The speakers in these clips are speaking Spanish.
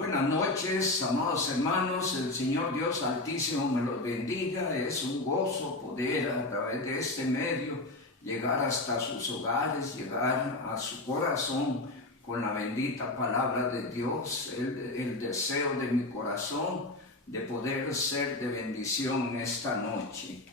Buenas noches, amados hermanos. El Señor Dios Altísimo me los bendiga. Es un gozo poder a través de este medio llegar hasta sus hogares, llegar a su corazón con la bendita palabra de Dios. El deseo de mi corazón de poder ser de bendición esta noche.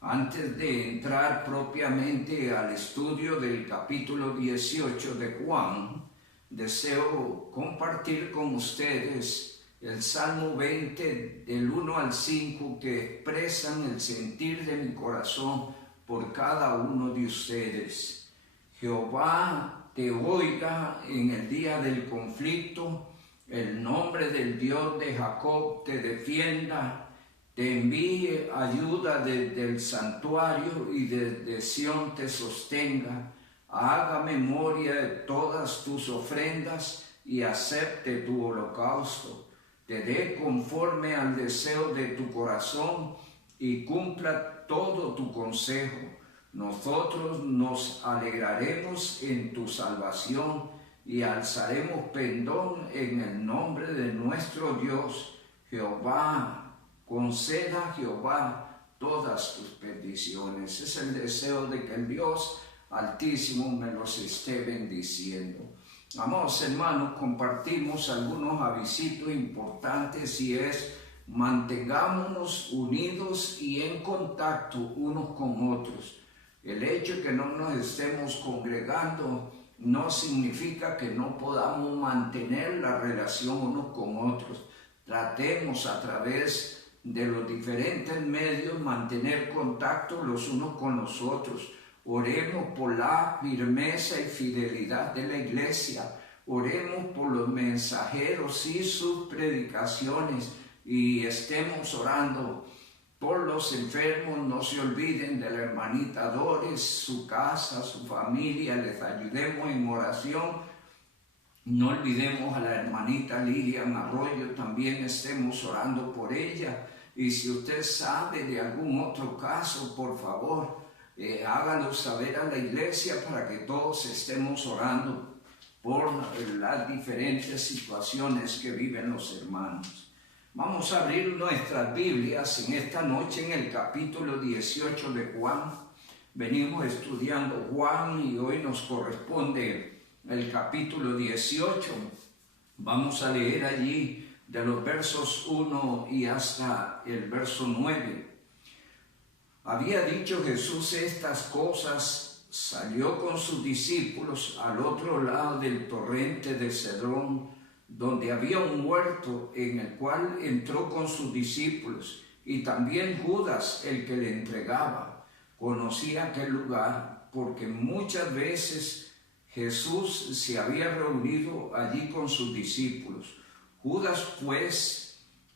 Antes de entrar propiamente al estudio del capítulo 18 de Juan, deseo compartir con ustedes el Salmo 20 del 1 al 5 que expresan el sentir de mi corazón por cada uno de ustedes. Jehová te oiga en el día del conflicto, el nombre del Dios de Jacob te defienda, te envíe ayuda desde el santuario y desde Sión te sostenga. Haga memoria de todas tus ofrendas y acepte tu holocausto. Te dé conforme al deseo de tu corazón y cumpla todo tu consejo. Nosotros nos alegraremos en tu salvación y alzaremos pendón en el nombre de nuestro Dios. Jehová, conceda a Jehová todas tus peticiones. Es el deseo de que el Dios Altísimo me los esté bendiciendo. Amados hermanos, compartimos algunos avisitos importantes y es: mantengámonos unidos y en contacto unos con otros. El hecho de que no nos estemos congregando no significa que no podamos mantener la relación unos con otros. Tratemos a través de los diferentes medios mantener contacto los unos con los otros. Oremos por la firmeza y fidelidad de la iglesia. Oremos por los mensajeros y sus predicaciones. Y estemos orando por los enfermos. No se olviden de la hermanita Doris, su casa, su familia. Les ayudemos en oración. No olvidemos a la hermanita Lilian Arroyo. También estemos orando por ella. Y si usted sabe de algún otro caso, por favor, hágalo saber a la iglesia para que todos estemos orando por las diferentes situaciones que viven los hermanos. Vamos a abrir nuestras Biblias en esta noche en el capítulo 18 de Juan. Venimos estudiando Juan y hoy nos corresponde el capítulo 18. Vamos a leer allí de los versos 1 y hasta el verso 9. Había dicho Jesús estas cosas, salió con sus discípulos al otro lado del torrente de Cedrón, donde había un huerto en el cual entró con sus discípulos, y también Judas, el que le entregaba. Conocía aquel lugar porque muchas veces Jesús se había reunido allí con sus discípulos. Judas, pues,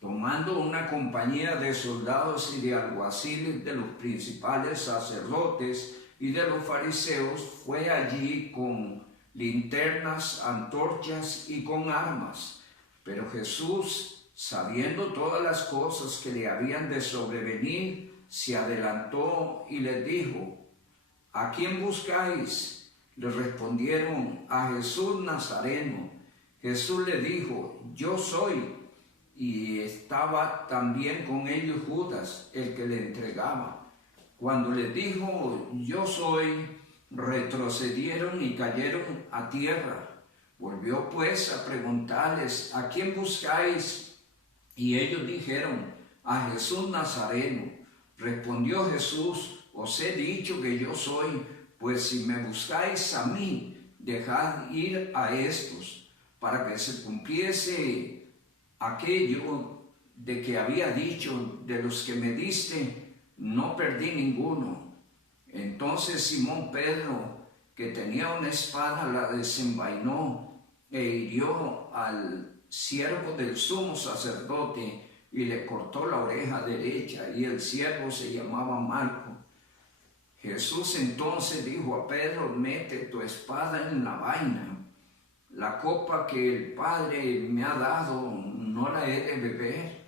tomando una compañía de soldados y de alguaciles de los principales sacerdotes y de los fariseos, fue allí con linternas, antorchas y con armas. Pero Jesús, sabiendo todas las cosas que le habían de sobrevenir, se adelantó y les dijo: ¿A quién buscáis? Le respondieron: a Jesús Nazareno. Jesús le dijo: yo soy. Y estaba también con ellos Judas, el que le entregaba. Cuando les dijo: yo soy, retrocedieron y cayeron a tierra. Volvió pues a preguntarles: ¿a quién buscáis? Y ellos dijeron: a Jesús Nazareno. Respondió Jesús: os he dicho que yo soy, pues si me buscáis a mí, dejad ir a estos, para que se cumpliese aquello de que había dicho: de los que me diste, no perdí ninguno. Entonces Simón Pedro, que tenía una espada, la desenvainó e hirió al siervo del sumo sacerdote y le cortó la oreja derecha, y el siervo se llamaba Malco. Jesús entonces dijo a Pedro: mete tu espada en la vaina. La copa que el Padre me ha dado, no la he de beber.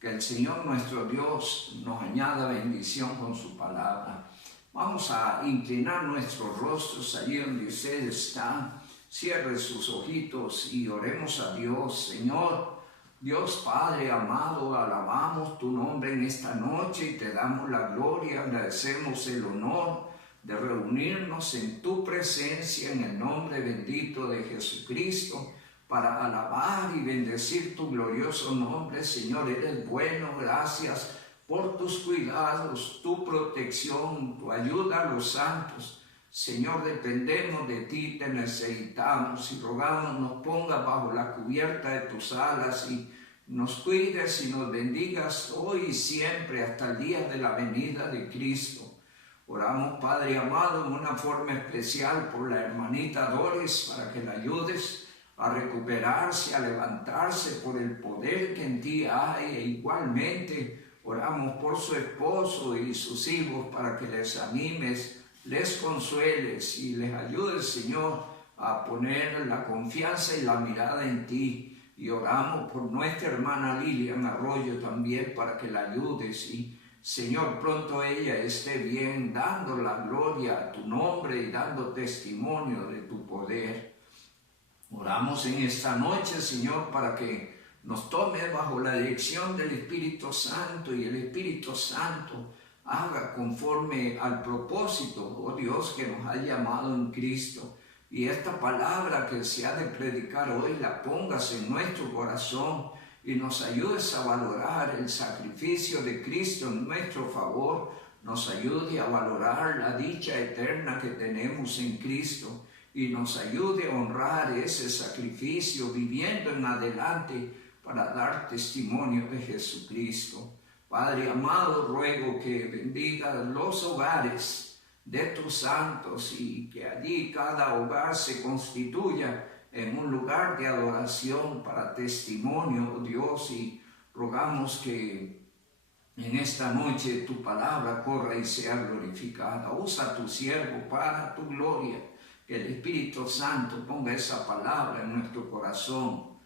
Que el Señor nuestro Dios nos añada bendición con su palabra. Vamos a inclinar nuestros rostros allí donde usted está. Cierre sus ojitos y oremos a Dios. Señor, Dios Padre amado, alabamos tu nombre en esta noche y te damos la gloria, agradecemos el honor de reunirnos en tu presencia en el nombre bendito de Jesucristo para alabar y bendecir tu glorioso nombre. Señor, eres bueno, gracias por tus cuidados, tu protección, tu ayuda a los santos. Señor, dependemos de ti, te necesitamos y rogamos nos pongas bajo la cubierta de tus alas y nos cuides y nos bendigas hoy y siempre hasta el día de la venida de Cristo. Oramos, Padre amado, en una forma especial por la hermanita Doris para que la ayudes a recuperarse, a levantarse por el poder que en ti hay, e igualmente oramos por su esposo y sus hijos para que les animes, les consueles y les ayudes, Señor, a poner la confianza y la mirada en ti. Y oramos por nuestra hermana Lilian Arroyo también para que la ayudes y, Señor, pronto ella esté bien, dando la gloria a tu nombre y dando testimonio de tu poder. Oramos en esta noche, Señor, para que nos tome bajo la dirección del Espíritu Santo y el Espíritu Santo haga conforme al propósito, oh Dios, que nos ha llamado en Cristo. Y esta palabra que se ha de predicar hoy la pongas en nuestro corazón y nos ayudes a valorar el sacrificio de Cristo en nuestro favor, nos ayude a valorar la dicha eterna que tenemos en Cristo y nos ayude a honrar ese sacrificio viviendo en adelante para dar testimonio de Jesucristo. Padre amado, ruego que bendiga los hogares de tus santos y que allí cada hogar se constituya en un lugar de adoración para testimonio, oh Dios, y rogamos que en esta noche tu palabra corra y sea glorificada. Usa a tu siervo para tu gloria, que el Espíritu Santo ponga esa palabra en nuestro corazón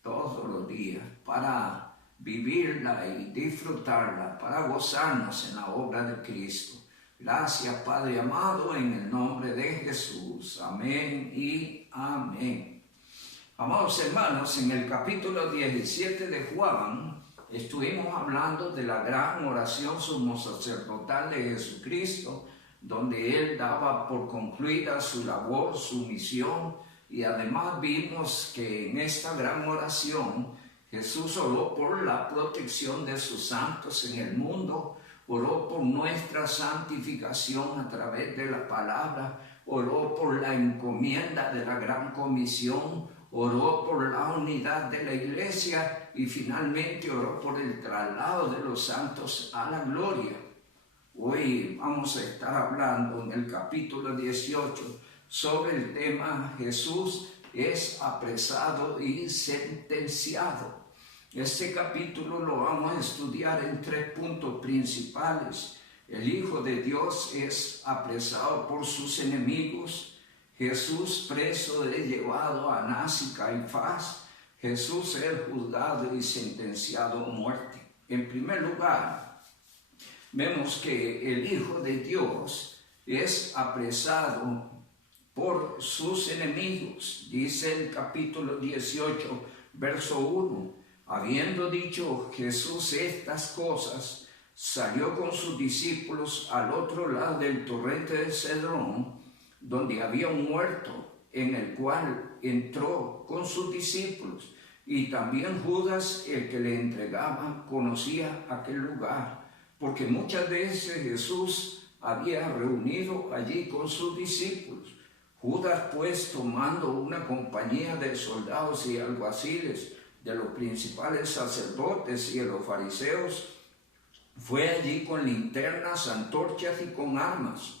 todos los días para vivirla y disfrutarla, para gozarnos en la obra de Cristo. Gracias, Padre amado, en el nombre de Jesús. Amén y amén. Amados hermanos, en el capítulo 17 de Juan, estuvimos hablando de la gran oración sumo sacerdotal de Jesucristo, donde Él daba por concluida su labor, su misión, y además vimos que en esta gran oración Jesús oró por la protección de sus santos en el mundo, oró por nuestra santificación a través de la palabra, oró por la encomienda de la gran comisión, oró por la unidad de la iglesia y finalmente oró por el traslado de los santos a la gloria. Hoy vamos a estar hablando en el capítulo 18 sobre el tema Jesús es apresado y sentenciado. Este capítulo lo vamos a estudiar en 3 puntos principales. El Hijo de Dios es apresado por sus enemigos. Jesús preso es llevado a Anás y Caifás. Jesús es juzgado y sentenciado a muerte. En primer lugar, vemos que el Hijo de Dios es apresado por sus enemigos. Dice el capítulo 18, verso 1. Habiendo dicho Jesús estas cosas, salió con sus discípulos al otro lado del torrente de Cedrón, donde había un huerto, en el cual entró con sus discípulos. Y también Judas, el que le entregaba, conocía aquel lugar, porque muchas veces Jesús había reunido allí con sus discípulos. Judas, pues, tomando una compañía de soldados y alguaciles, de los principales sacerdotes y de los fariseos, fue allí con linternas, antorchas y con armas.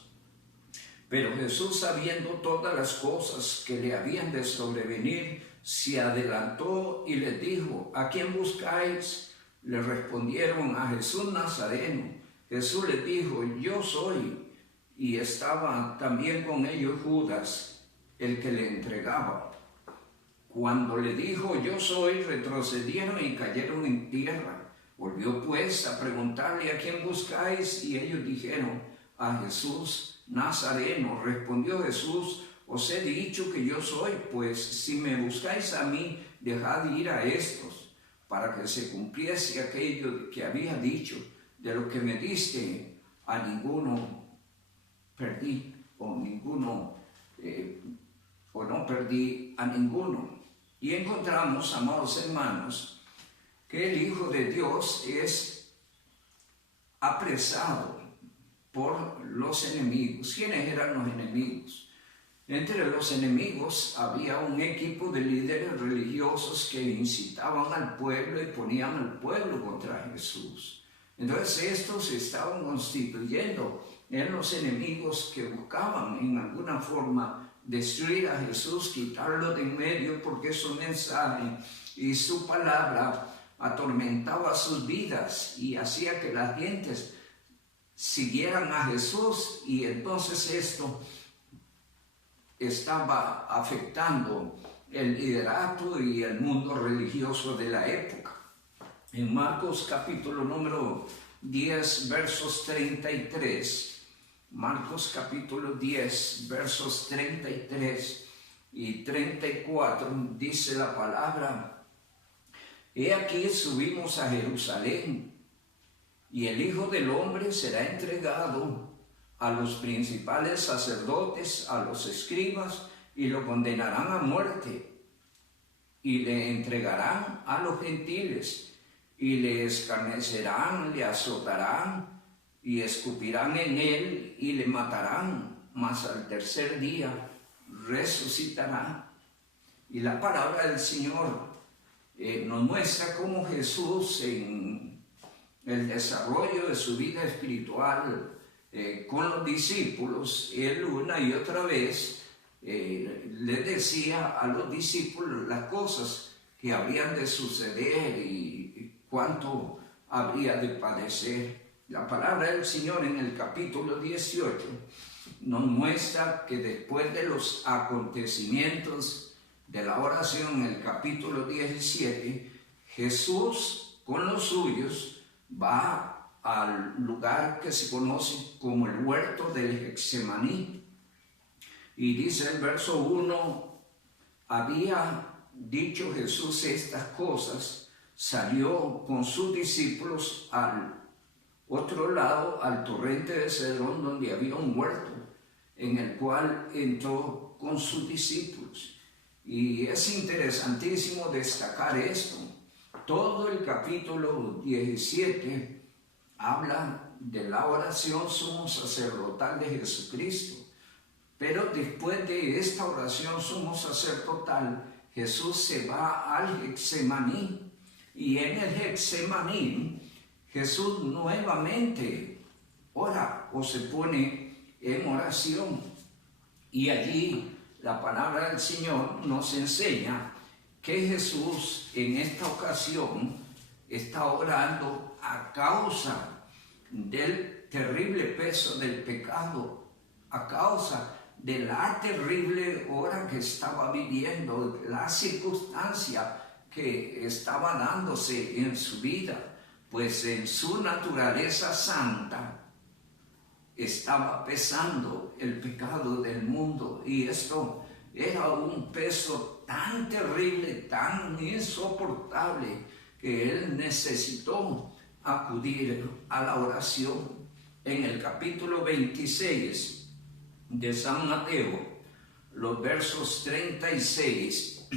Pero Jesús, sabiendo todas las cosas que le habían de sobrevenir, se adelantó y les dijo: ¿A quién buscáis? Le respondieron: a Jesús Nazareno. Jesús les dijo: yo soy. Y estaba también con ellos Judas, el que le entregaba. Cuando le dijo: yo soy, retrocedieron y cayeron en tierra. Volvió pues a preguntarle: ¿a quién buscáis? Y ellos dijeron: a Jesús Nazareno. Respondió Jesús: os he dicho que yo soy, pues si me buscáis a mí, dejad ir a estos, para que se cumpliese aquello que había dicho, de lo que me diste, a ninguno perdí, o no perdí a ninguno. Y encontramos, amados hermanos, que el Hijo de Dios es apresado por los enemigos. ¿Quiénes eran los enemigos? Entre los enemigos había un equipo de líderes religiosos que incitaban al pueblo y ponían al pueblo contra Jesús. Entonces estos se estaban constituyendo en los enemigos que buscaban en alguna forma destruir a Jesús, quitarlo de en medio, porque su mensaje y su palabra atormentaba sus vidas y hacía que las gentes siguieran a Jesús, y entonces esto estaba afectando el liderato y el mundo religioso de la época. En Marcos capítulo número 10, versos 33, Marcos capítulo 10, versos 33 y 34, dice la palabra: He aquí subimos a Jerusalén, y el Hijo del Hombre será entregado a los principales sacerdotes, a los escribas, y lo condenarán a muerte, y le entregarán a los gentiles, y le escarnecerán, le azotarán, y escupirán en él, y le matarán, mas al tercer día resucitará. Y la palabra del Señor nos muestra cómo Jesús, en el desarrollo de su vida espiritual con los discípulos, él una y otra vez le decía a los discípulos las cosas que habrían de suceder y cuánto habría de padecer. La palabra del Señor en el capítulo 18 nos muestra que después de los acontecimientos de la oración, en el capítulo 17, Jesús con los suyos va al lugar que se conoce como el huerto del Getsemaní. Y dice el verso 1, había dicho Jesús estas cosas, salió con sus discípulos al otro lado, al torrente de Cedrón, donde había un huerto, en el cual entró con sus discípulos. Y es interesantísimo destacar esto. Todo el capítulo 17 habla de la oración sumo sacerdotal de Jesucristo. Pero después de esta oración sumo sacerdotal, Jesús se va al Getsemaní. Y en el Getsemaní, Jesús nuevamente ora o se pone en oración. Y allí la palabra del Señor nos enseña que Jesús en esta ocasión está orando a causa del terrible peso del pecado, a causa de la terrible hora que estaba viviendo, la circunstancia que estaba dándose en su vida, pues en su naturaleza santa estaba pesando el pecado del mundo, y esto era un peso tan terrible, tan insoportable, que él necesitó acudir a la oración. En el capítulo 26 de San Mateo, los versos 36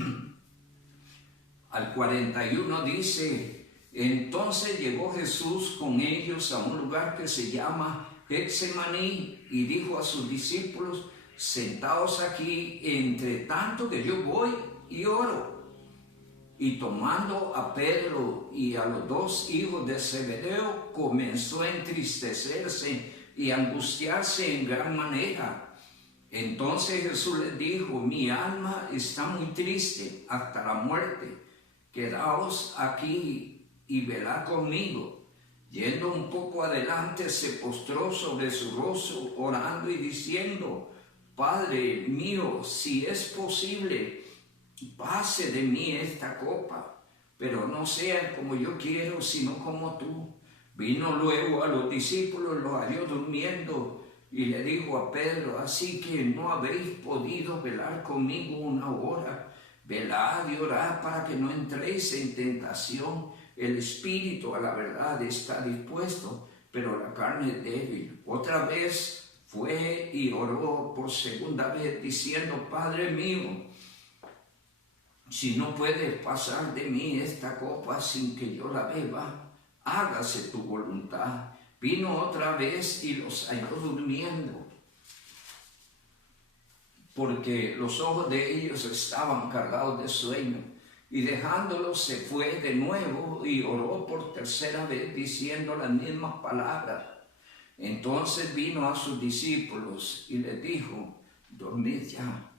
al 41 dice: Entonces llegó Jesús con ellos a un lugar que se llama Getsemaní, y dijo a sus discípulos: Sentaos aquí, entre tanto que yo voy y oro. Y tomando a Pedro y a los dos hijos de Zebedeo, comenzó a entristecerse y a angustiarse en gran manera. Entonces Jesús les dijo: Mi alma está muy triste hasta la muerte. Quedaos aquí y velad conmigo. Yendo un poco adelante, se postró sobre su rostro, orando y diciendo: Padre mío, si es posible, pase de mí esta copa, pero no sea como yo quiero, sino como tú. Vino luego a los discípulos, los halló durmiendo y le dijo a Pedro: así que no habéis podido velar conmigo una hora. Velad y orad para que no entréis en tentación. El espíritu a la verdad está dispuesto, pero la carne es débil. Otra vez fue y oró por segunda vez, diciendo: Padre mío, si no puedes pasar de mí esta copa sin que yo la beba, hágase tu voluntad. Vino otra vez y los halló durmiendo, porque los ojos de ellos estaban cargados de sueño. Y dejándolos se fue de nuevo y oró por tercera vez, diciendo las mismas palabras. Entonces vino a sus discípulos y les dijo: dormid ya.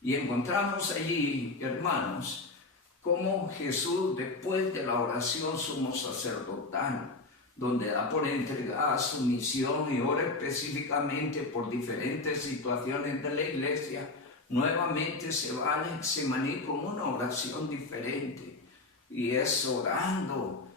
Y encontramos allí, hermanos, cómo Jesús, después de la oración sumo sacerdotal, donde da por entregada su misión y ora específicamente por diferentes situaciones de la iglesia, nuevamente se va al Getsemaní con una oración diferente, y es orando,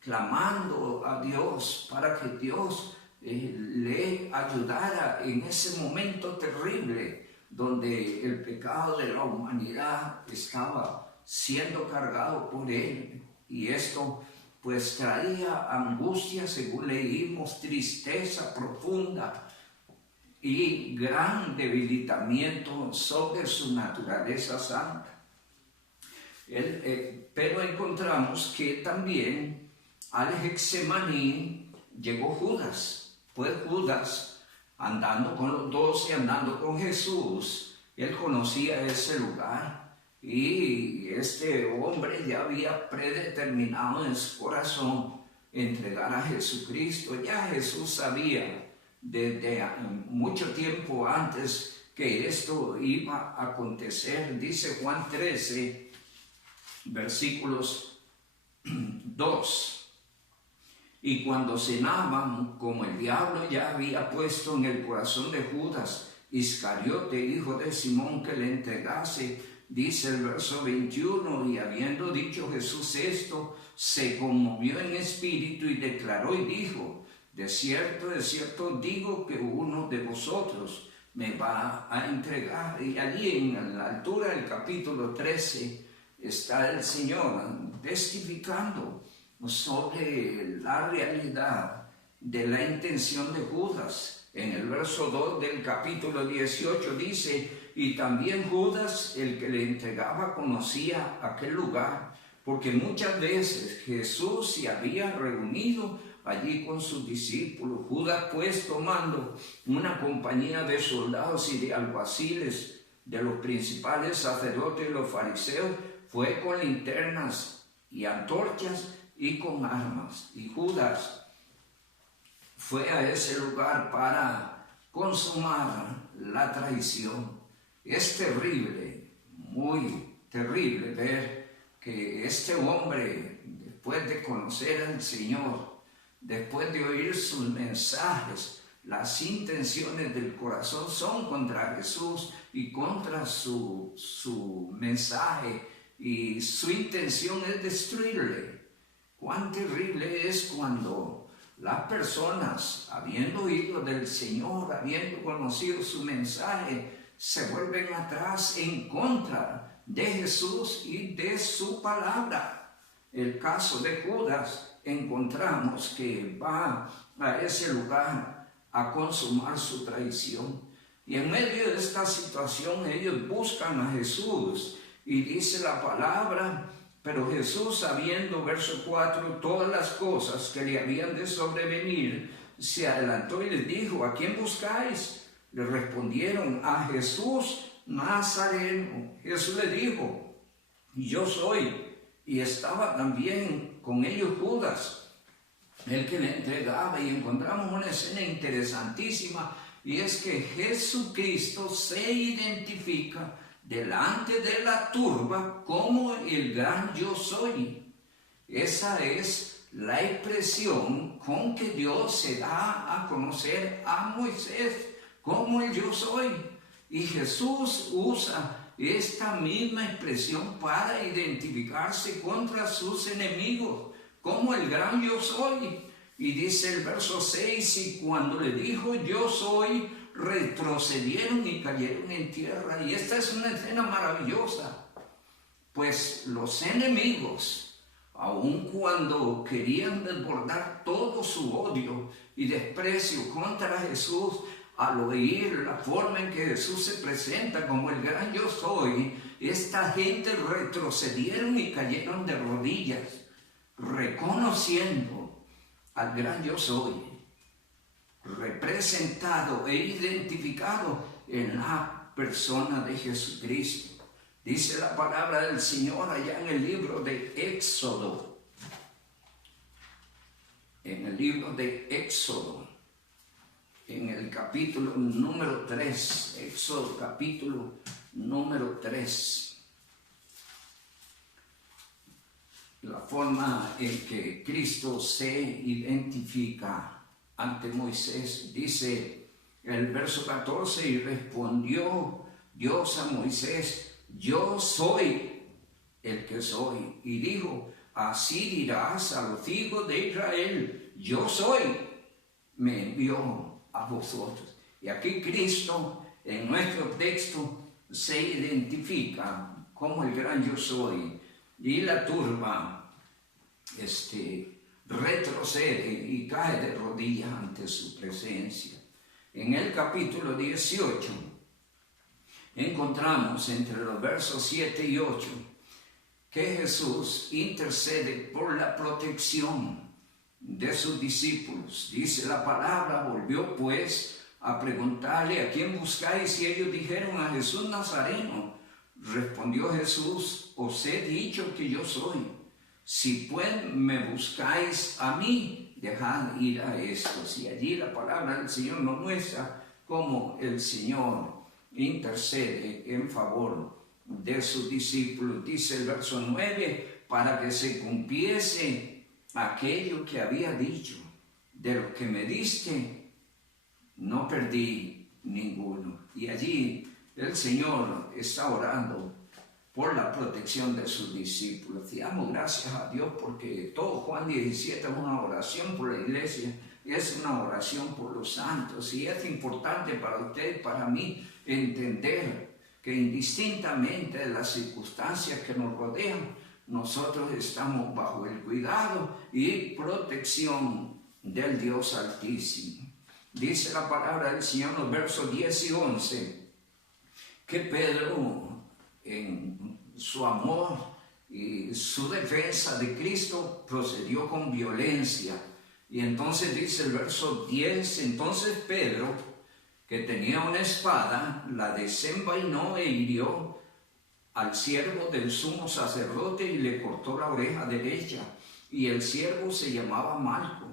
clamando a Dios para que Dios le ayudara en ese momento terrible donde el pecado de la humanidad estaba siendo cargado por él, y esto pues traía angustia, según leímos, tristeza profunda y gran sobre su naturaleza santa. Pero encontramos que también al Getsemaní llegó Judas. Pues Judas, andando con los 12, andando con Jesús, él conocía ese lugar. Y este hombre ya había predeterminado en su corazón entregar a Jesucristo. Ya Jesús sabía desde mucho tiempo antes que esto iba a acontecer. Dice Juan 13, versículos 2. Y cuando cenaban, como el diablo ya había puesto en el corazón de Judas Iscariote, hijo de Simón, que le entregase, dice el verso 21, y habiendo dicho Jesús esto, se conmovió en espíritu y declaró y dijo: de cierto digo que uno de vosotros me va a entregar. Y allí en la altura del capítulo 13 está el Señor testificando sobre la realidad de la intención de Judas. En el verso 2 del capítulo 18 dice: y también Judas, el que le entregaba, conocía aquel lugar, porque muchas veces Jesús se había reunido allí con sus discípulos. Judas, pues, tomando una compañía de soldados y de alguaciles, de los principales sacerdotes y los fariseos, fue con linternas y antorchas y con armas. Y Judas fue a ese lugar para consumar la traición. Es terrible, muy terrible ver que este hombre, después de conocer al Señor, después de oír sus mensajes, las intenciones del corazón son contra Jesús y contra su mensaje, y su intención es destruirle. Cuán terrible es cuando las personas, habiendo oído del Señor, habiendo conocido su mensaje, se vuelven atrás en contra de Jesús y de su palabra. El caso de Judas, encontramos que va a ese lugar a consumar su traición. Y en medio de esta situación ellos buscan a Jesús, y dice la palabra: pero Jesús, sabiendo, verso 4, todas las cosas que le habían de sobrevenir, se adelantó y les dijo: ¿a quién buscáis? Le respondieron: a Jesús Nazareno. Jesús le dijo: yo soy. Y estaba también con ellos Judas, el que le entregaba. Y encontramos una escena interesantísima, y es que Jesucristo se identifica delante de la turba como el gran yo soy. Esa es la expresión con que Dios se da a conocer a Moisés como el yo soy. Y Jesús usa esta misma expresión para identificarse contra sus enemigos como el gran yo soy. Y dice el verso 6, y cuando le dijo yo soy, retrocedieron y cayeron en tierra. Y esta es una escena maravillosa, pues los enemigos, aun cuando querían desbordar todo su odio y desprecio contra Jesús, al oír la forma en que Jesús se presenta como el gran yo soy, esta gente retrocedieron y cayeron de rodillas, reconociendo al gran yo soy, representado e identificado en la persona de Jesucristo. Dice la palabra del Señor allá en el libro de Éxodo, en el capítulo número 3, Éxodo capítulo número 3. La forma en que Cristo se identifica ante Moisés. Dice el verso 14, y respondió Dios a Moisés, yo soy el que soy. Y dijo, así dirás a los hijos de Israel, yo soy, me envió a vosotros. Y aquí Cristo en nuestro texto se identifica como el gran yo soy. Y la turba retrocede y cae de rodillas ante su presencia. En el capítulo 18 encontramos entre los versos 7 y 8 que Jesús intercede por la protección de sus discípulos. Dice la palabra, volvió pues a preguntarle, ¿a quién buscáis? Y ellos dijeron, a Jesús Nazareno. Respondió Jesús, os he dicho que yo soy. Si pues me buscáis a mí, dejad ir a estos. Y allí la palabra del Señor nos muestra cómo el Señor intercede en favor de sus discípulos. Dice el verso 9, para que se cumpliese aquello que había dicho, de lo que me diste, no perdí ninguno. Y allí el Señor está orando por la protección de sus discípulos. Y damos gracias a Dios porque todo Juan 17 es una oración por la iglesia, es una oración por los santos. Y es importante para usted y para mí entender que indistintamente de las circunstancias que nos rodean, nosotros estamos bajo el cuidado y protección del Dios Altísimo. Dice la palabra del Señor en los versos 10 y 11, que Pedro, en su amor y su defensa de Cristo, procedió con violencia. Y entonces dice el verso 10, entonces Pedro, que tenía una espada, la desenvainó e hirió al siervo del sumo sacerdote y le cortó la oreja derecha. Y el siervo se llamaba Malco.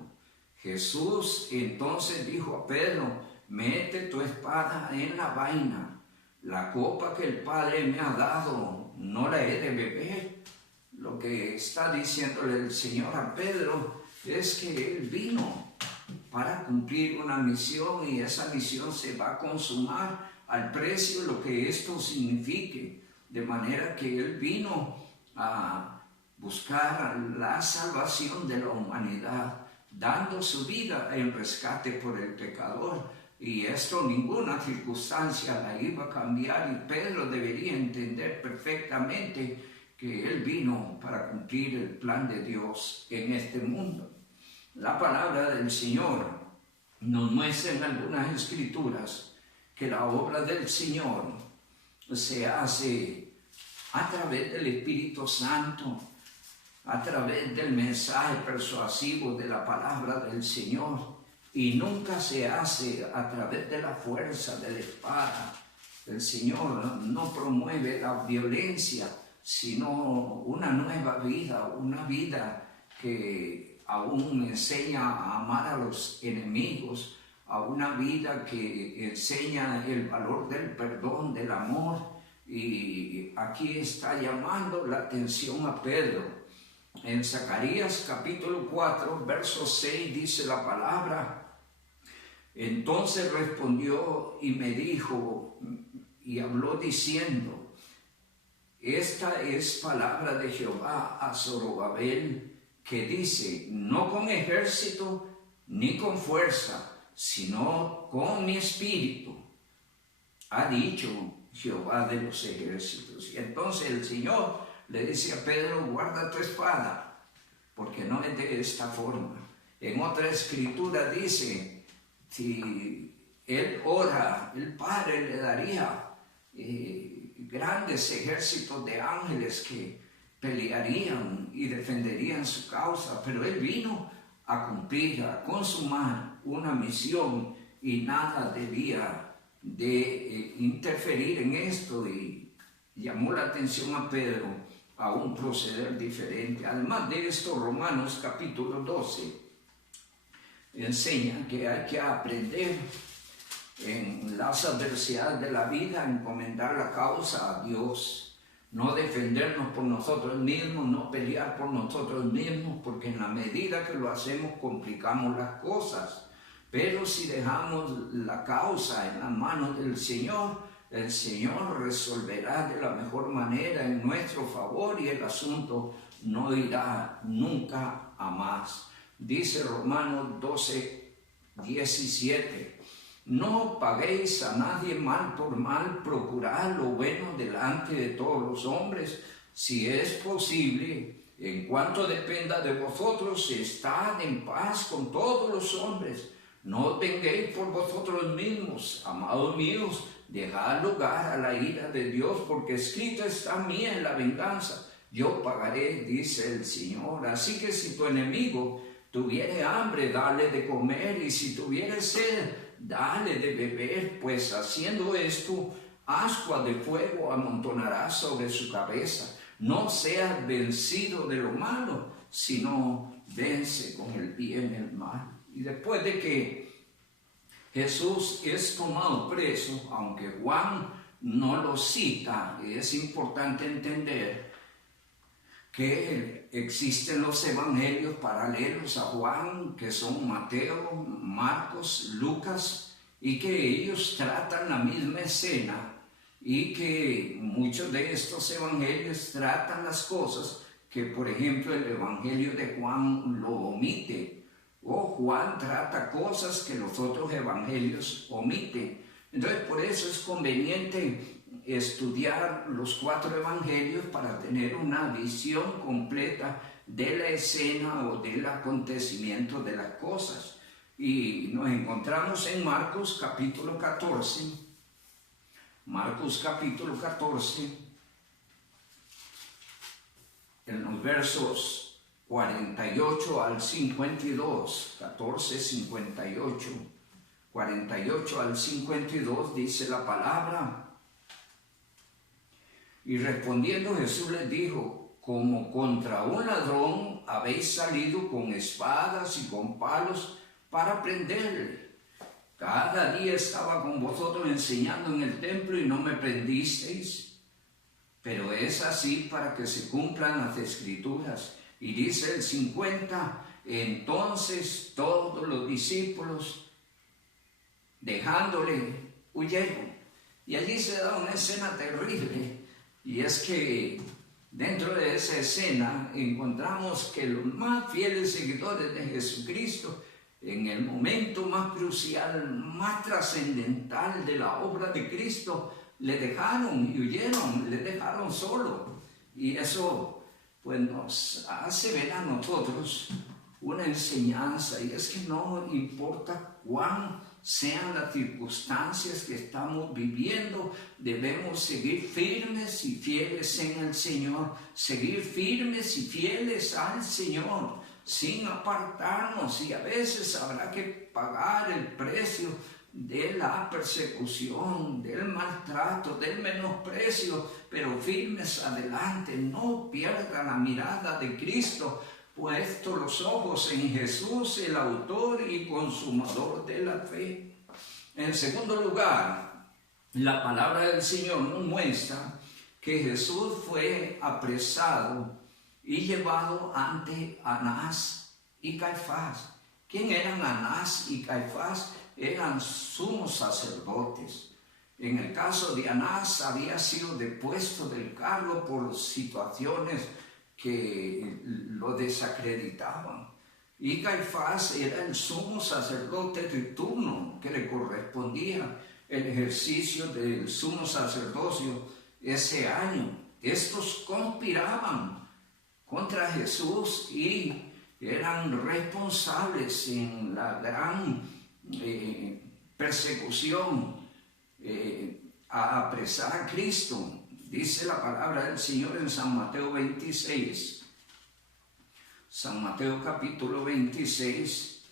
Jesús entonces dijo a Pedro, mete tu espada en la vaina. La copa que el Padre me ha dado, no la he de beber. Lo que está diciéndole el Señor a Pedro es que Él vino para cumplir una misión y esa misión se va a consumar al precio de lo que esto signifique. De manera que Él vino a buscar la salvación de la humanidad, dando su vida en rescate por el pecador. Y esto ninguna circunstancia la iba a cambiar, y Pedro debería entender perfectamente que Él vino para cumplir el plan de Dios en este mundo. La palabra del Señor nos muestra en algunas escrituras que la obra del Señor se hace a través del Espíritu Santo, a través del mensaje persuasivo de la palabra del Señor, y nunca se hace a través de la fuerza de la espada. El Señor no promueve la violencia, sino una nueva vida, una vida que aún enseña a amar a los enemigos, a una vida que enseña el valor del perdón, del amor. Y aquí está llamando la atención a Pedro. En Zacarías capítulo 4, verso 6 dice la palabra, entonces respondió y me dijo y habló diciendo, esta es palabra de Jehová a Zorobabel, que dice, no con ejército ni con fuerza, sino con mi espíritu, ha dicho Jehová de los ejércitos. Y entonces el Señor le dice a Pedro, guarda tu espada, porque no es de esta forma. En otra escritura dice, si él ora, el Padre le daría grandes ejércitos de ángeles que pelearían y defenderían su causa, pero él vino a cumplir, a consumar una misión y nada debía de interferir en esto, y llamó la atención a Pedro a un proceder diferente. Además de esto, Romanos capítulo 12 enseña que hay que aprender en las adversidades de la vida, encomendar la causa a Dios, no defendernos por nosotros mismos, no pelear por nosotros mismos, porque en la medida que lo hacemos complicamos las cosas. Pero si dejamos la causa en las manos del Señor, el Señor resolverá de la mejor manera en nuestro favor y el asunto no irá nunca a más. Dice Romanos 12, 17. No paguéis a nadie mal por mal, procurad lo bueno delante de todos los hombres, si es posible, en cuanto dependa de vosotros, estad en paz con todos los hombres. No os venguéis por vosotros mismos, amados míos, dejad lugar a la ira de Dios, porque escrito está: mía en la venganza, yo pagaré, dice el Señor. Así que si tu enemigo tuviere hambre, dale de comer, y si tuviere sed, dale de beber, pues haciendo esto, ascua de fuego amontonarás sobre su cabeza. No seas vencido de lo malo, sino vence con el bien el mal. Y después de que Jesús es tomado preso, aunque Juan no lo cita, es importante entender que existen los evangelios paralelos a Juan, que son Mateo, Marcos, Lucas, y que ellos tratan la misma escena, y que muchos de estos evangelios tratan las cosas que, por ejemplo, el evangelio de Juan lo omite, o Juan trata cosas que los otros evangelios omiten. Entonces, por eso es conveniente estudiar los 4 evangelios para tener una visión completa de la escena o del acontecimiento de las cosas. Y nos encontramos en Marcos capítulo 14. Marcos capítulo 14, en los versos 48 al 52, 14, 58, 48 al 52, dice la palabra. Y respondiendo Jesús les dijo: como contra un ladrón habéis salido con espadas y con palos para prenderle. Cada día estaba con vosotros enseñando en el templo y no me prendisteis. Pero es así para que se cumplan las escrituras. Y dice el 50, entonces todos los discípulos, dejándole, huyeron. Y allí se da una escena terrible. Y es que dentro de esa escena encontramos que los más fieles seguidores de Jesucristo, en el momento más crucial, más trascendental de la obra de Cristo, le dejaron y huyeron, le dejaron solo. Y eso pues nos hace ver a nosotros una enseñanza, y es que no importa cuán sean las circunstancias que estamos viviendo, debemos seguir firmes y fieles en el Señor, seguir firmes y fieles al Señor, sin apartarnos, y a veces habrá que pagar el precio de la persecución, del maltrato, del menosprecio, pero firmes adelante. No pierdan la mirada de Cristo, puesto los ojos en Jesús, el autor y consumador de la fe. En segundo lugar, la palabra del Señor nos muestra que Jesús fue apresado y llevado ante Anás y Caifás. ¿Quién eran Anás y Caifás? Eran sumos sacerdotes. En el caso de Anás, había sido depuesto del cargo por situaciones que lo desacreditaban. Y Caifás era el sumo sacerdote de turno que le correspondía el ejercicio del sumo sacerdocio ese año. Estos conspiraban contra Jesús y eran responsables en la gran persecución a apresar a Cristo. Dice la palabra del Señor en San Mateo 26. San Mateo capítulo 26,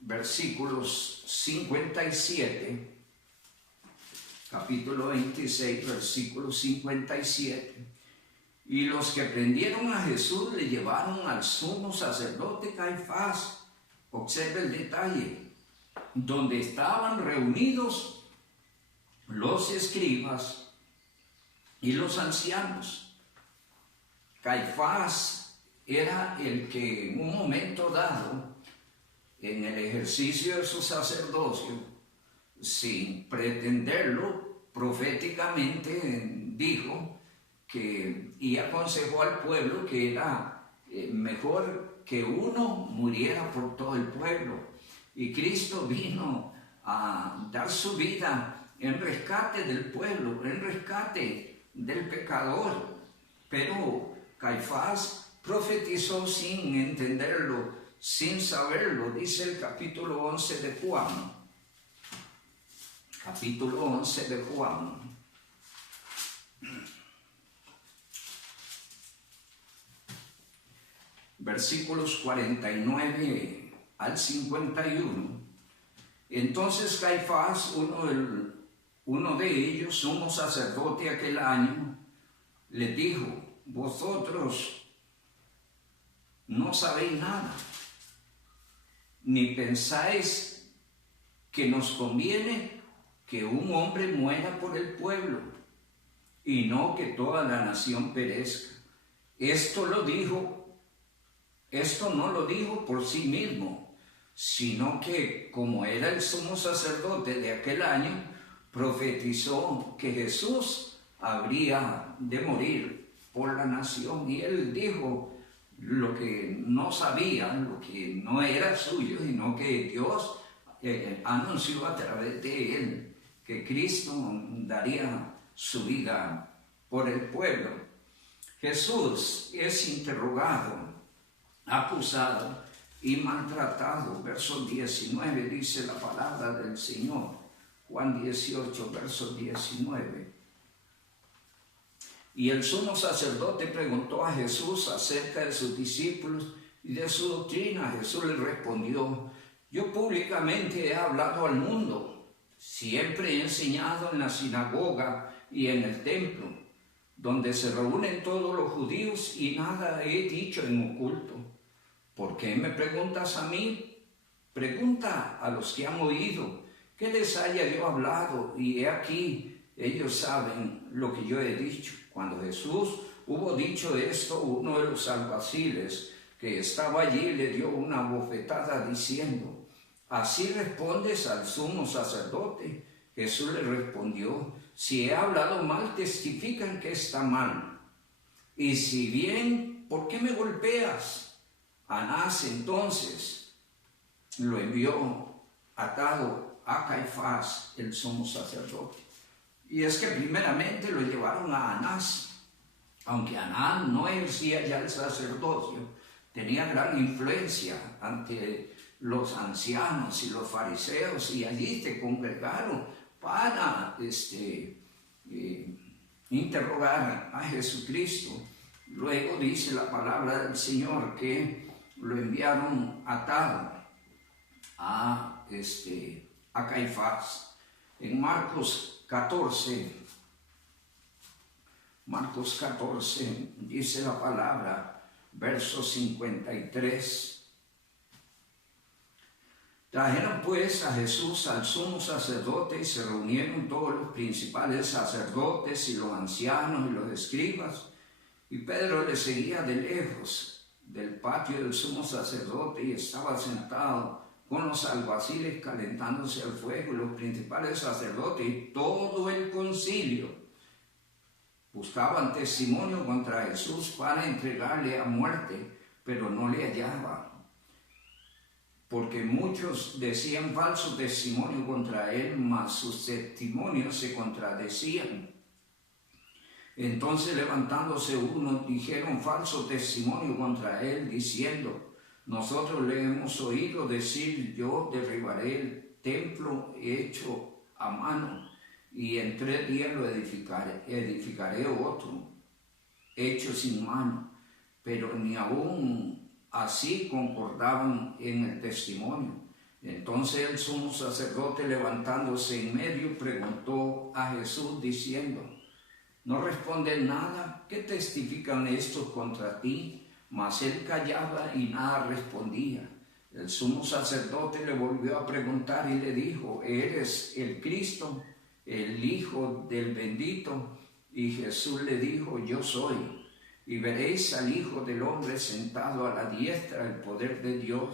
versículos 57. Capítulo 26, versículo 57. Y los que prendieron a Jesús le llevaron al sumo sacerdote Caifás. Observe el detalle. Donde estaban reunidos los escribas y los ancianos. Caifás era el que en un momento dado, en el ejercicio de su sacerdocio, sin pretenderlo, proféticamente dijo que, y aconsejó al pueblo que era mejor que uno muriera por todo el pueblo. Y Cristo vino a dar su vida en rescate del pueblo, en rescate del pecador. Pero Caifás profetizó sin entenderlo, sin saberlo. Dice el capítulo 11 de Juan. Capítulo 11 de Juan. Versículos 49 al 51. Entonces Caifás, uno de ellos, sumo sacerdote aquel año, le dijo: vosotros no sabéis nada, ni pensáis que nos conviene que un hombre muera por el pueblo, y no que toda la nación perezca. Esto no lo dijo por sí mismo, sino que, como era el sumo sacerdote de aquel año, profetizó que Jesús habría de morir por la nación. Y él dijo lo que no sabía, lo que no era suyo, sino que Dios anunció a través de él que Cristo daría su vida por el pueblo. Jesús es interrogado, acusado y maltratado. Verso 19 dice la palabra del Señor. Juan 18, verso 19. Y el sumo sacerdote preguntó a Jesús acerca de sus discípulos y de su doctrina. Jesús le respondió: yo públicamente he hablado al mundo, siempre he enseñado en la sinagoga y en el templo, donde se reúnen todos los judíos, y nada he dicho en oculto. ¿Por qué me preguntas a mí? Pregunta a los que han oído, que les haya yo hablado, y he aquí, ellos saben lo que yo he dicho. Cuando Jesús hubo dicho esto, uno de los alguaciles que estaba allí le dio una bofetada diciendo: ¿así respondes al sumo sacerdote? Jesús le respondió: si he hablado mal, testifican que está mal. Y si bien, ¿por qué me golpeas? Anás entonces lo envió atado a Caifás, el sumo sacerdote. Y es que primeramente lo llevaron a Anás, aunque Anás no ejercía ya el sacerdocio, tenía gran influencia ante los ancianos y los fariseos, y allí se congregaron para interrogar a Jesucristo. Luego dice la palabra del Señor que lo enviaron atado a Caifás. En Marcos 14 dice la palabra, verso 53. Trajeron pues a Jesús al sumo sacerdote y se reunieron todos los principales sacerdotes y los ancianos y los escribas, y Pedro le seguía de lejos del patio del sumo sacerdote y estaba sentado con los alguaciles calentándose al fuego. Los principales sacerdotes y todo el concilio buscaban testimonio contra Jesús para entregarle a muerte, pero no le hallaba, porque muchos decían falso testimonio contra él, mas sus testimonios se contradecían. Entonces levantándose unos, dijeron falso testimonio contra él, diciendo: nosotros le hemos oído decir, yo derribaré el templo hecho a mano, y en 3 días lo edificaré otro, hecho sin mano. Pero ni aún así concordaban en el testimonio. Entonces el sumo sacerdote, levantándose en medio, preguntó a Jesús diciendo: ¿no responden nada? ¿Qué testifican estos contra ti? Mas él callaba y nada respondía. El sumo sacerdote le volvió a preguntar y le dijo: ¿eres el Cristo, el Hijo del Bendito? Y Jesús le dijo: yo soy. Y veréis al Hijo del Hombre sentado a la diestra del poder de Dios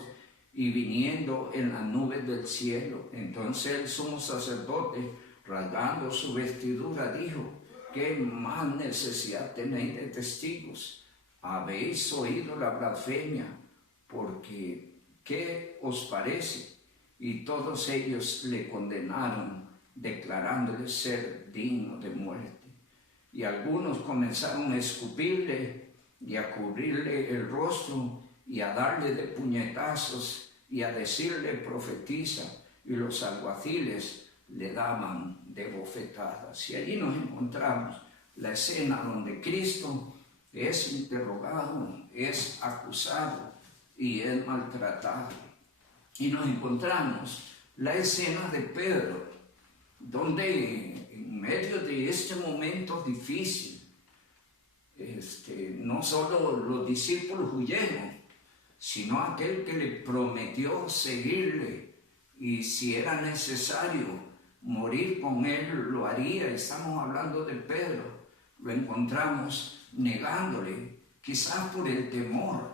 y viniendo en las nubes del cielo. Entonces el sumo sacerdote, rasgando su vestidura, dijo: ¿qué más necesidad tenéis de testigos? Habéis oído la blasfemia, porque ¿qué os parece? Y todos ellos le condenaron, declarándole ser digno de muerte. Y algunos comenzaron a escupirle y a cubrirle el rostro y a darle de puñetazos y a decirle: profetiza. Y los alguaciles le daban de bofetadas. Y allí nos encontramos la escena donde Cristo es interrogado, es acusado y es maltratado. Y nos encontramos la escena de Pedro, donde en medio de este momento difícil, no solo los discípulos huyeron, sino aquel que le prometió seguirle, y si era necesario morir con él, lo haría. Estamos hablando de Pedro. Lo encontramos negándole, quizás por el temor,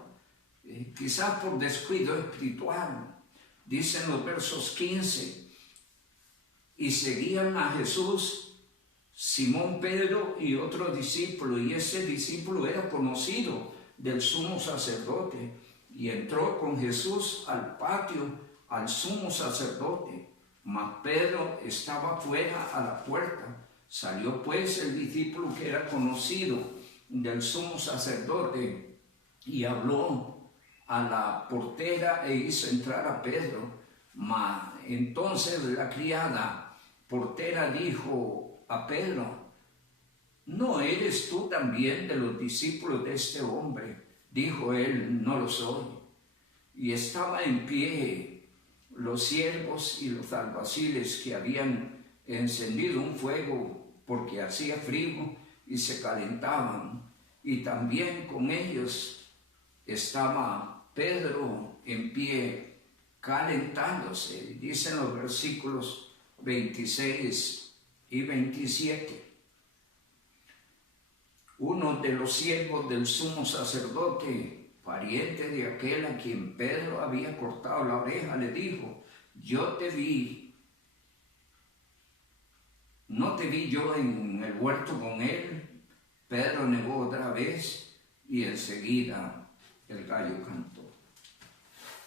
quizás por descuido espiritual. Dicen los versos 15: y seguían a Jesús Simón Pedro y otro discípulo, y ese discípulo era conocido del sumo sacerdote, y entró con Jesús al patio al sumo sacerdote, mas Pedro estaba fuera a la puerta. Salió pues el discípulo que era conocido del sumo sacerdote y habló a la portera e hizo entrar a Pedro. Mas entonces la criada portera dijo a Pedro: ¿no eres tú también de los discípulos de este hombre? Dijo él: no lo soy. Y estaba en pie los siervos y los alguaciles que habían encendido un fuego porque hacía frío y se calentaban, y también con ellos estaba Pedro en pie calentándose. Dicen los versículos 26 y 27. Uno de los siervos del sumo sacerdote, pariente de aquel a quien Pedro había cortado la oreja, le dijo: yo te vi. ¿No te vi yo en el huerto con él? Pedro negó otra vez y enseguida el gallo cantó.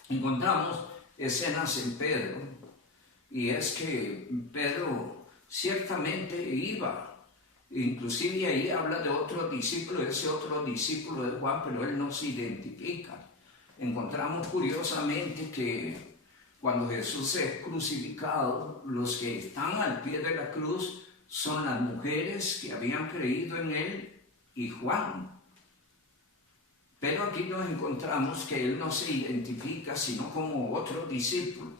Encontramos escenas en Pedro, y es que Pedro ciertamente iba, inclusive ahí habla de otro discípulo, ese otro discípulo de Juan, pero él no se identifica. Encontramos curiosamente que cuando Jesús es crucificado, los que están al pie de la cruz son las mujeres que habían creído en él y Juan. Pero aquí nos encontramos que él no se identifica sino como otro discípulo.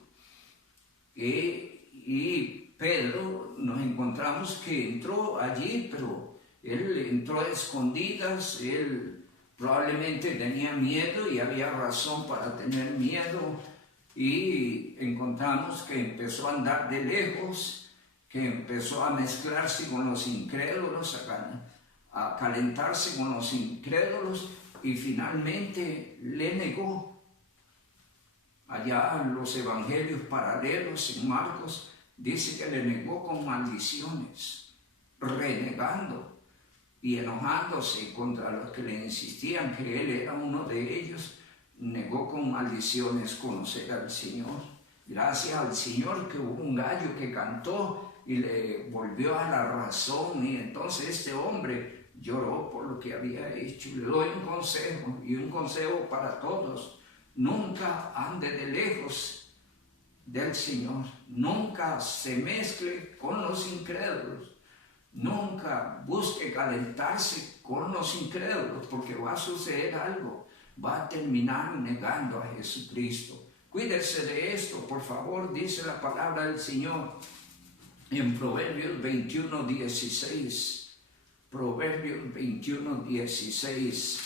Y Pedro nos encontramos que entró allí, pero él entró a escondidas. Él probablemente tenía miedo y había razón para tener miedo. Y encontramos que empezó a andar de lejos, que empezó a mezclarse con los incrédulos, a calentarse con los incrédulos, y finalmente le negó. Allá en los evangelios paralelos en Marcos dice que le negó con maldiciones, renegando y enojándose contra los que le insistían que él era uno de ellos, negó con maldiciones conocer al Señor. Gracias al Señor que hubo un gallo que cantó y le volvió a la razón, y entonces este hombre lloró por lo que había hecho. Le doy un consejo, y un consejo para todos: nunca ande de lejos del Señor, nunca se mezcle con los incrédulos, nunca busque calentarse con los incrédulos, porque va a suceder algo, va a terminar negando a Jesucristo. Cuídese de esto, por favor. Dice la palabra del Señor en Proverbios 21:16. Proverbios 21:16.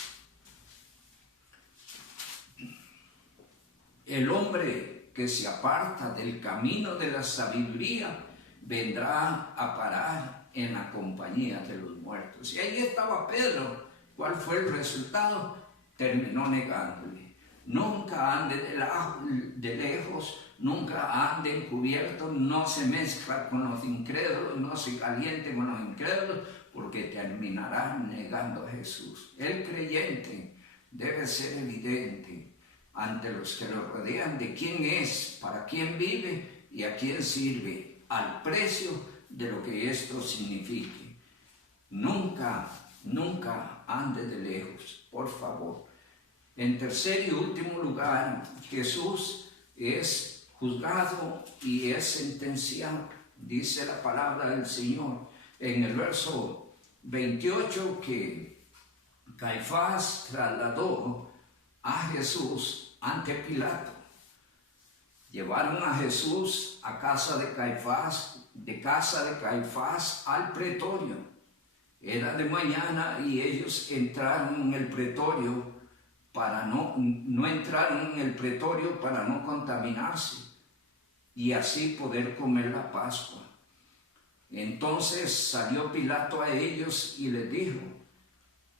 El hombre que se aparta del camino de la sabiduría vendrá a parar en la compañía de los muertos. Y ahí estaba Pedro. ¿Cuál fue el resultado? Terminó negándole. Nunca ande de lejos, nunca ande encubierto, no se mezcla con los incrédulos, no se caliente con los incrédulos, porque terminarán negando a Jesús. El creyente debe ser evidente ante los que lo rodean de quién es, para quién vive y a quién sirve, al precio de lo que esto signifique. Nunca ande de lejos, por favor. En tercer y último lugar, Jesús es juzgado y es sentenciado. Dice la palabra del Señor en el verso 28 que Caifás trasladó a Jesús ante Pilato. Llevaron a Jesús a casa de Caifás al pretorio. Era de mañana y ellos entraron en el pretorio no entraron en el pretorio para no contaminarse y así poder comer la Pascua. Entonces salió Pilato a ellos y les dijo: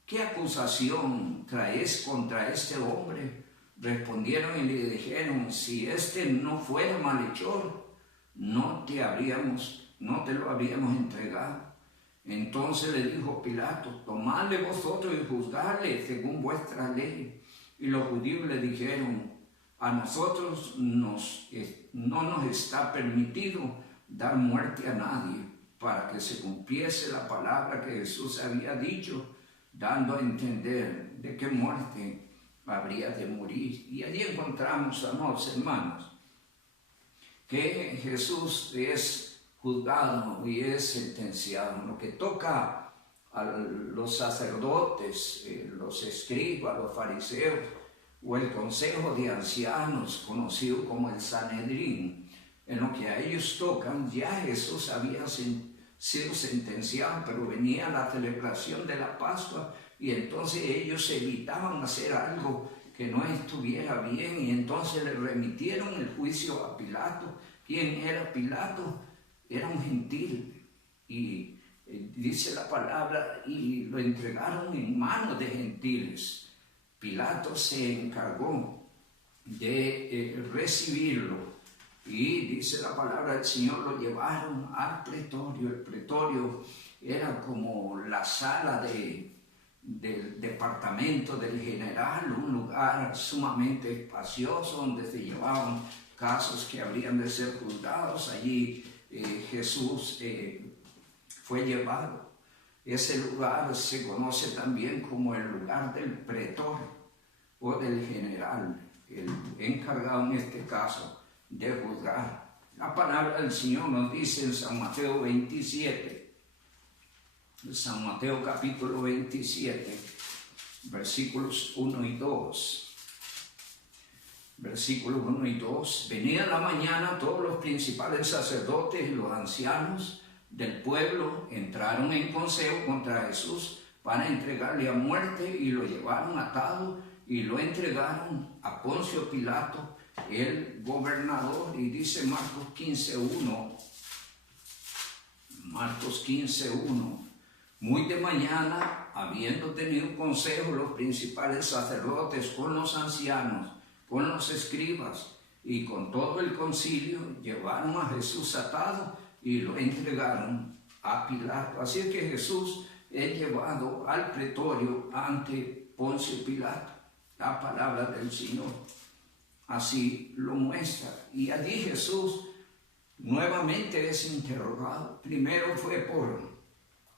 ¿qué acusación traes contra este hombre? Respondieron y le dijeron: si este no fuera malhechor, no te lo habríamos entregado. Entonces le dijo Pilato: tomadle vosotros y juzgadle según vuestra ley. Y los judíos le dijeron: a nosotros no nos está permitido dar muerte a nadie, para que se cumpliese la palabra que Jesús había dicho, dando a entender de qué muerte habría de morir. Y allí encontramos, amados hermanos, que Jesús es juzgado y es sentenciado. Lo que toca a los sacerdotes, los escribas, los fariseos o el consejo de ancianos, conocido como el Sanedrín, en lo que a ellos tocan, ya Jesús había sido sentenciado, pero venía la celebración de la Pascua y entonces ellos evitaban hacer algo que no estuviera bien, y entonces le remitieron el juicio a Pilato. ¿Quién era Pilato? Era un gentil, y dice la palabra, y lo entregaron en manos de gentiles. Pilato se encargó de recibirlo, y dice la palabra del Señor, lo llevaron al pretorio. El pretorio era como la sala del departamento del general, un lugar sumamente espacioso donde se llevaban casos que habrían de ser juzgados. Allí Jesús fue llevado. Ese lugar se conoce también como el lugar del pretor o del general, el encargado en este caso de juzgar. La palabra del Señor nos dice en San Mateo 27, San Mateo capítulo 27, versículos 1 y 2. Versículos 1 y 2. Venía la mañana, todos los principales sacerdotes y los ancianos del pueblo entraron en consejo contra Jesús para entregarle a muerte, y lo llevaron atado y lo entregaron a Poncio Pilato, el gobernador. Y dice Marcos 15:1, Marcos 15:1, muy de mañana, habiendo tenido consejo los principales sacerdotes con los ancianos, con los escribas y con todo el concilio, llevaron a Jesús atado y lo entregaron a Pilato. Así es que Jesús es llevado al pretorio ante Poncio Pilato. La palabra del Señor así lo muestra. Y allí Jesús nuevamente es interrogado. Primero fue por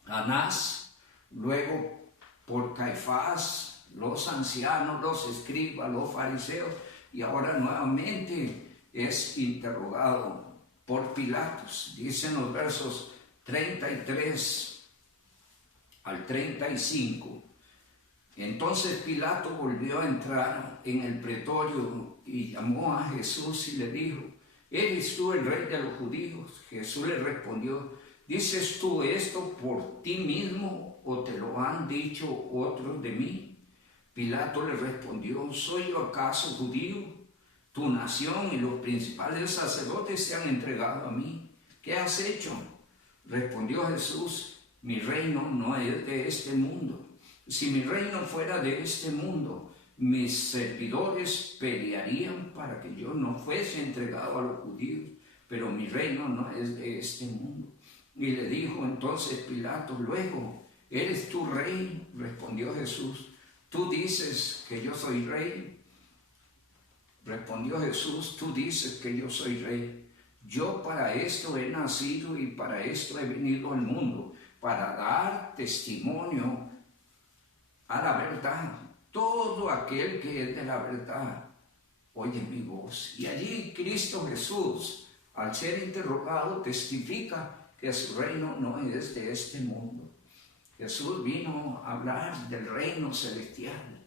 Anás, luego por Caifás, los ancianos, los escribas, los fariseos, y ahora nuevamente es interrogado por Pilatos. Dicen los versos 33 al 35. Entonces Pilato volvió a entrar en el pretorio y llamó a Jesús y le dijo: ¿Eres tú el rey de los judíos? Jesús le respondió: ¿dices tú esto por ti mismo o te lo han dicho otros de mí? Pilato le respondió: ¿soy yo acaso judío? Tu nación y los principales sacerdotes te han entregado a mí. ¿Qué has hecho? Respondió Jesús: mi reino no es de este mundo. Si mi reino fuera de este mundo, mis servidores pelearían para que yo no fuese entregado a los judíos, pero mi reino no es de este mundo. Y le dijo entonces Pilato: luego, ¿eres tú rey? Respondió Jesús: ¿tú dices que yo soy rey? Respondió Jesús: tú dices que yo soy rey. Yo para esto he nacido y para esto he venido al mundo, para dar testimonio a la verdad. Todo aquel que es de la verdad oye mi voz. Y allí Cristo Jesús, al ser interrogado, testifica que su reino no es de este mundo. Jesús vino a hablar del reino celestial,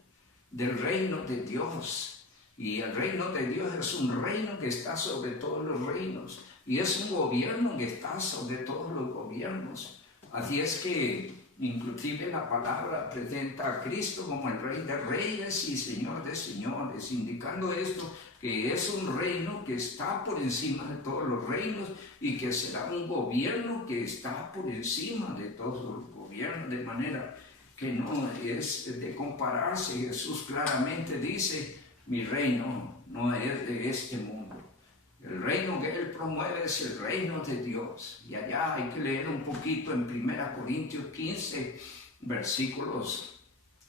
del reino de Dios. Y el reino de Dios es un reino que está sobre todos los reinos. Y es un gobierno que está sobre todos los gobiernos. Así es que inclusive la palabra presenta a Cristo como el Rey de Reyes y Señor de Señores, indicando esto, que es un reino que está por encima de todos los reinos y que será un gobierno que está por encima de todos los gobiernos, de manera que no es de compararse. Jesús claramente dice: mi reino no es de este mundo. El reino que Él promueve es el reino de Dios. Y allá hay que leer un poquito en 1 Corintios 15, versículos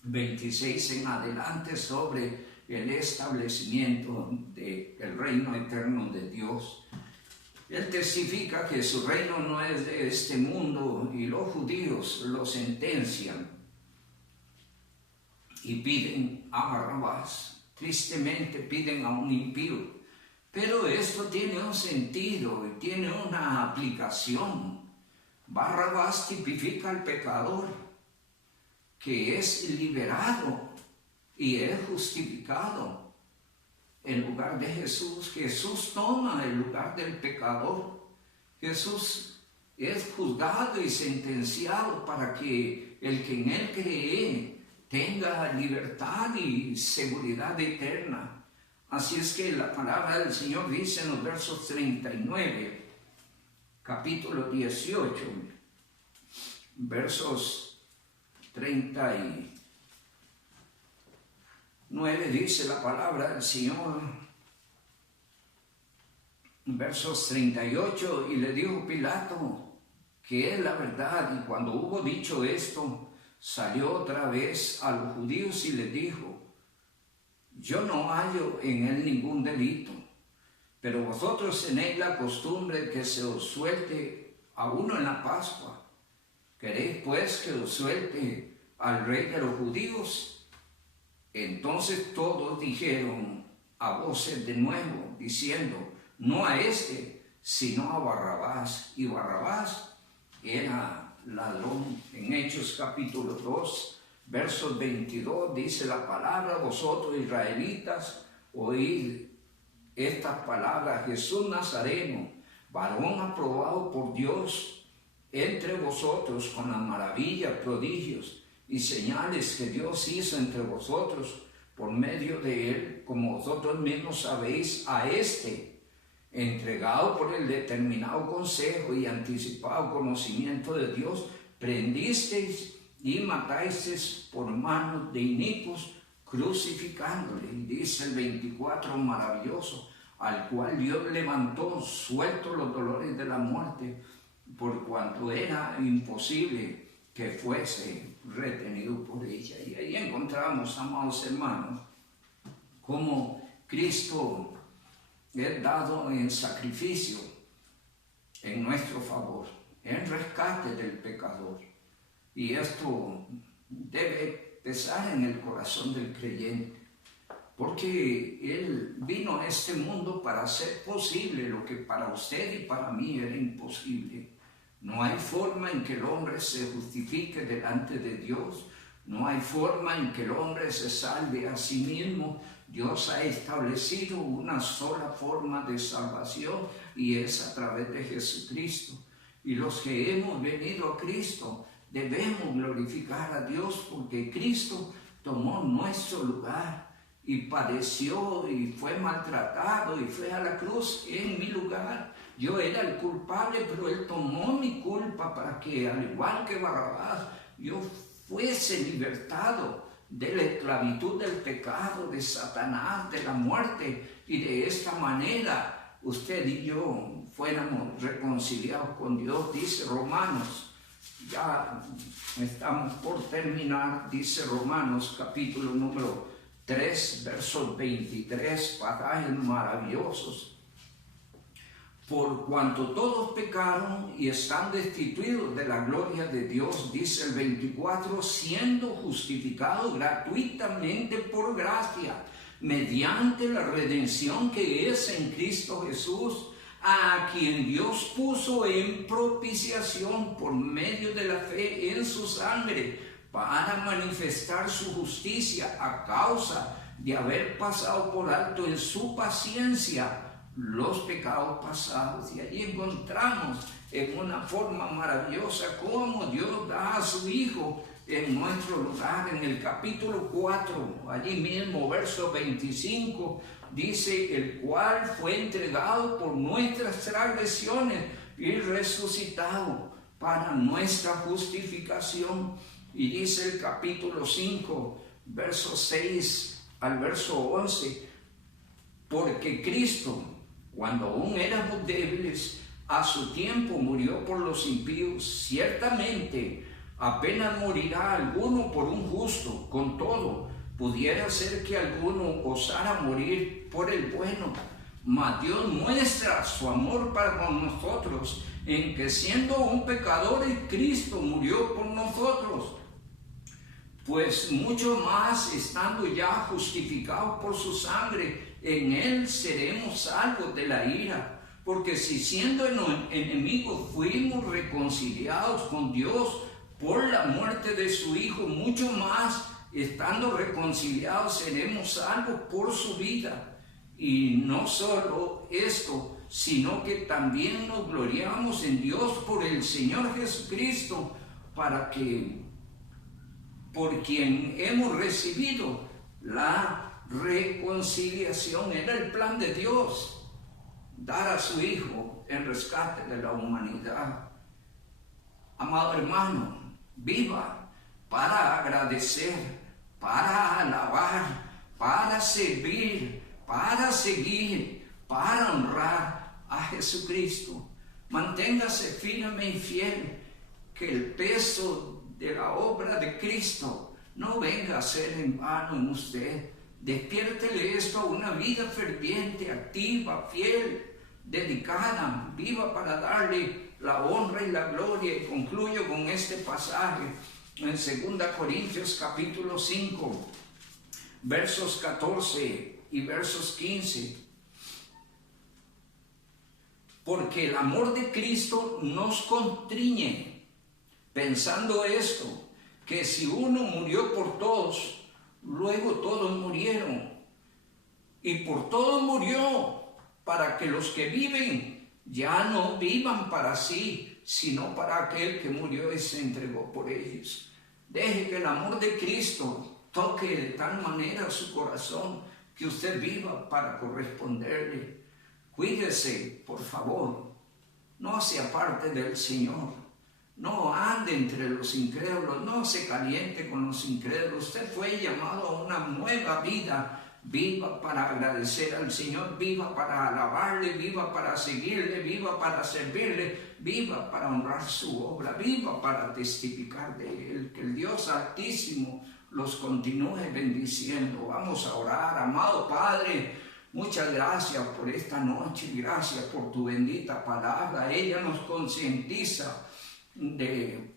26 en adelante, sobre el establecimiento del reino eterno de Dios. Él testifica que su reino no es de este mundo, y los judíos lo sentencian y piden a Barrabás. Tristemente piden a un impío. Pero esto tiene un sentido y tiene una aplicación. Barrabás tipifica al pecador que es liberado y es justificado en lugar de Jesús. Jesús toma el lugar del pecador. Jesús es juzgado y sentenciado para que el que en Él cree tenga libertad y seguridad eterna. Así es que la palabra del Señor dice en los versos 39, capítulo 18, versos 39, dice la palabra del Señor, versos 38, y le dijo Pilato: que es la verdad. Y cuando hubo dicho esto, salió otra vez a los judíos y les dijo: yo no hallo en él ningún delito, pero vosotros tenéis la costumbre que se os suelte a uno en la Pascua. ¿Queréis pues que os suelte al rey de los judíos? Entonces todos dijeron a voces de nuevo, diciendo: no a este, sino a Barrabás. Y Barrabás era ladrón. En Hechos capítulo 2, versos 22, dice la palabra: vosotros israelitas, oíd estas palabras: Jesús Nazareno, varón aprobado por Dios entre vosotros con las maravillas, prodigios y señales que Dios hizo entre vosotros por medio de él, como vosotros mismos sabéis, a este, entregado por el determinado consejo y anticipado conocimiento de Dios, prendisteis y matáis por manos de inicuos, crucificándole. Y dice el 24, maravilloso: al cual Dios levantó, suelto los dolores de la muerte, por cuanto era imposible que fuese retenido por ella. Y ahí encontramos, amados hermanos, como Cristo es dado en sacrificio en nuestro favor, en rescate del pecador. Y esto debe pesar en el corazón del creyente, porque Él vino a este mundo para hacer posible lo que para usted y para mí era imposible. No hay forma en que el hombre se justifique delante de Dios, no hay forma en que el hombre se salve a sí mismo. Dios ha establecido una sola forma de salvación y es a través de Jesucristo. Y los que hemos venido a Cristo debemos glorificar a Dios porque Cristo tomó nuestro lugar y padeció y fue maltratado y fue a la cruz en mi lugar. Yo era el culpable, pero Él tomó mi culpa para que, al igual que Barrabás, yo fuese libertado de la esclavitud del pecado, de Satanás, de la muerte, y de esta manera usted y yo fuéramos reconciliados con Dios. Dice Romanos, ya estamos por terminar, dice Romanos capítulo número 3, versos 23, pasajes maravillosos. Por cuanto todos pecaron y están destituidos de la gloria de Dios, dice el 24, siendo justificados gratuitamente por gracia, mediante la redención que es en Cristo Jesús, a quien Dios puso en propiciación por medio de la fe en su sangre, para manifestar su justicia a causa de haber pasado por alto en su paciencia los pecados pasados. Y allí encontramos en una forma maravillosa cómo Dios da a su Hijo en nuestro lugar. En el capítulo 4, allí mismo, verso 25, dice, el cual fue entregado por nuestras transgresiones y resucitado para nuestra justificación. Y dice el capítulo 5, verso 6 al verso 11, porque Cristo, cuando aún éramos débiles, a su tiempo murió por los impíos. Ciertamente, apenas morirá alguno por un justo. Con todo, pudiera ser que alguno osara morir por el bueno. Mas Dios muestra su amor para con nosotros, en que siendo un pecador, Cristo murió por nosotros. Pues mucho más, estando ya justificados por su sangre, en Él seremos salvos de la ira. Porque si siendo enemigos fuimos reconciliados con Dios por la muerte de su Hijo, mucho más, estando reconciliados, seremos salvos por su vida. Y no solo esto, sino que también nos gloriamos en Dios por el Señor Jesucristo, para que por quien hemos recibido la reconciliación. Era el plan de Dios, dar a su Hijo en rescate de la humanidad. Amado hermano, viva para agradecer, para alabar, para servir, para seguir, para honrar a Jesucristo. Manténgase firme y fiel, que el peso de la obra de Cristo no venga a ser en vano en usted. Despiértele esto a una vida ferviente, activa, fiel, dedicada, viva para darle la honra y la gloria. Y concluyo con este pasaje en 2 Corintios capítulo 5, versos 14 y versos 15. Porque el amor de Cristo nos constriñe, pensando esto, que si uno murió por todos, luego todos murieron. Y por todos murió, para que los que viven ya no vivan para sí, sino para aquel que murió y se entregó por ellos. Deje que el amor de Cristo toque de tal manera su corazón, que usted viva para corresponderle. Cuídese, por favor, no se aparte del Señor, no ande entre los incrédulos, no se caliente con los incrédulos. Usted fue llamado a una nueva vida. Viva para agradecer al Señor, viva para alabarle, viva para seguirle, viva para servirle, viva para honrar su obra, viva para testificar de Él. Que el Dios Altísimo los continúe bendiciendo. Vamos a orar. Amado Padre, muchas gracias por esta noche, gracias por tu bendita palabra. Ella nos concientiza de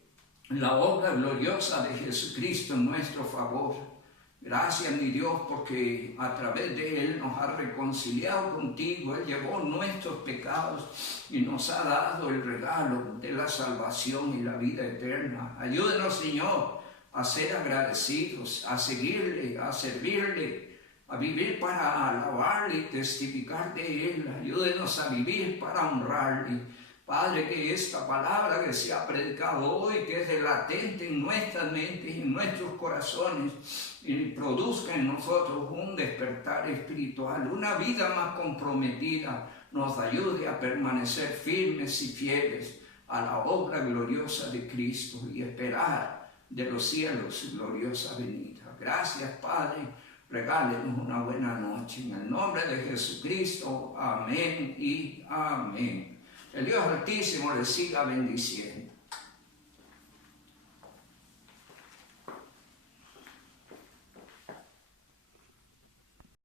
la obra gloriosa de Jesucristo en nuestro favor. Gracias, mi Dios, porque a través de Él nos ha reconciliado contigo. Él llevó nuestros pecados y nos ha dado el regalo de la salvación y la vida eterna. Ayúdenos, Señor, a ser agradecidos, a seguirle, a servirle, a vivir para alabarle y testificar de Él. Ayúdenos a vivir para honrarle. Padre, que esta palabra que se ha predicado hoy, que es latente en nuestras mentes y en nuestros corazones, y produzca en nosotros un despertar espiritual, una vida más comprometida, nos ayude a permanecer firmes y fieles a la obra gloriosa de Cristo y esperar de los cielos su gloriosa venida. Gracias, Padre. Regálenos una buena noche. En el nombre de Jesucristo. Amén y amén. El Dios Altísimo les siga bendiciendo.